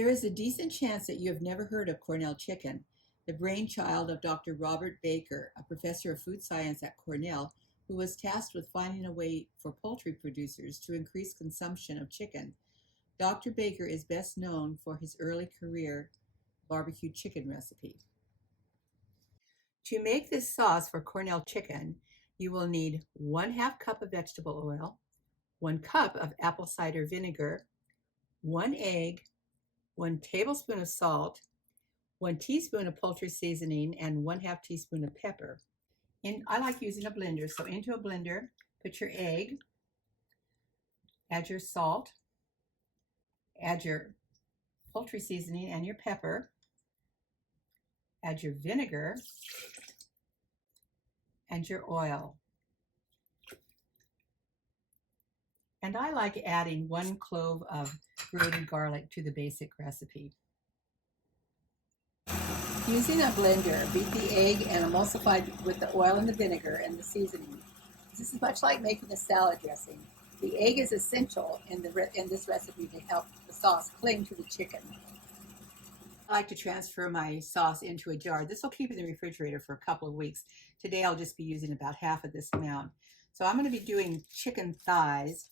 There is a decent chance that you have never heard of Cornell Chicken, the brainchild of Dr. Robert Baker, a professor of food science at Cornell, who was tasked with finding a way for poultry producers to increase consumption of chicken. Dr. Baker is best known for his early career barbecue chicken recipe. To make this sauce for Cornell Chicken, you will need 1/2 cup of vegetable oil, 1 cup of apple cider vinegar, 1 egg, 1 tablespoon of salt, 1 teaspoon of poultry seasoning, and 1/2 teaspoon of pepper. I like using a blender, so into a blender, put your egg, add your salt, add your poultry seasoning and your pepper, add your vinegar, and your oil. And I like adding 1 clove of grated garlic to the basic recipe. Using a blender, beat the egg and emulsify with the oil and the vinegar and the seasoning. This is much like making a salad dressing. The egg is essential in this recipe to help the sauce cling to the chicken. I like to transfer my sauce into a jar. This will keep in the refrigerator for a couple of weeks. Today I'll just be using about half of this amount. So I'm going to be doing chicken thighs,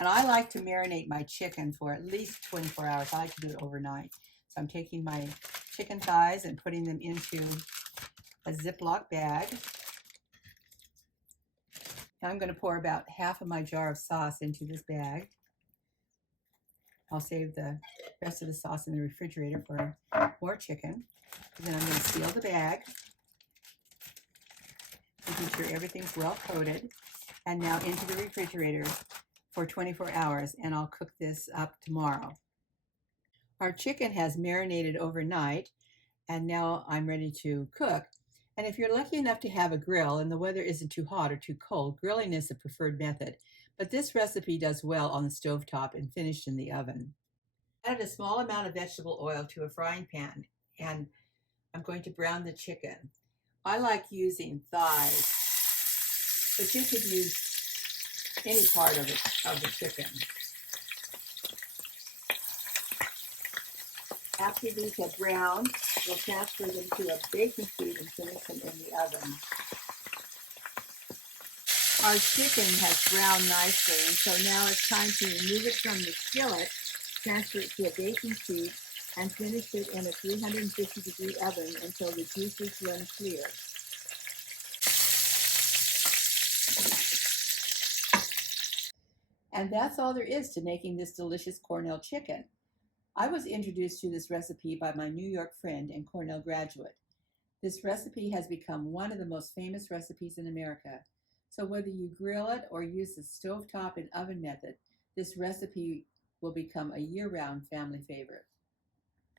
and I like to marinate my chicken for at least 24 hours. I like to do it overnight. So I'm taking my chicken thighs and putting them into a Ziploc bag. Now I'm going to pour about half of my jar of sauce into this bag. I'll save the rest of the sauce in the refrigerator for more chicken. And then I'm going to seal the bag, making sure everything's well coated. And now into the refrigerator for 24 hours, and I'll cook this up tomorrow. Our chicken has marinated overnight, and now I'm ready to cook. And if you're lucky enough to have a grill and the weather isn't too hot or too cold, grilling is the preferred method. But this recipe does well on the stovetop and finished in the oven. I added a small amount of vegetable oil to a frying pan, and I'm going to brown the chicken. I like using thighs, but you could use any part of the chicken. After these have browned, we'll transfer them to a baking sheet and finish them in the oven. Our chicken has browned nicely, and so now it's time to remove it from the skillet, transfer it to a baking sheet, and finish it in a 350-degree oven until the juices run clear. And that's all there is to making this delicious Cornell chicken. I was introduced to this recipe by my New York friend and Cornell graduate. This recipe has become one of the most famous recipes in America. So whether you grill it or use the stovetop and oven method, this recipe will become a year-round family favorite.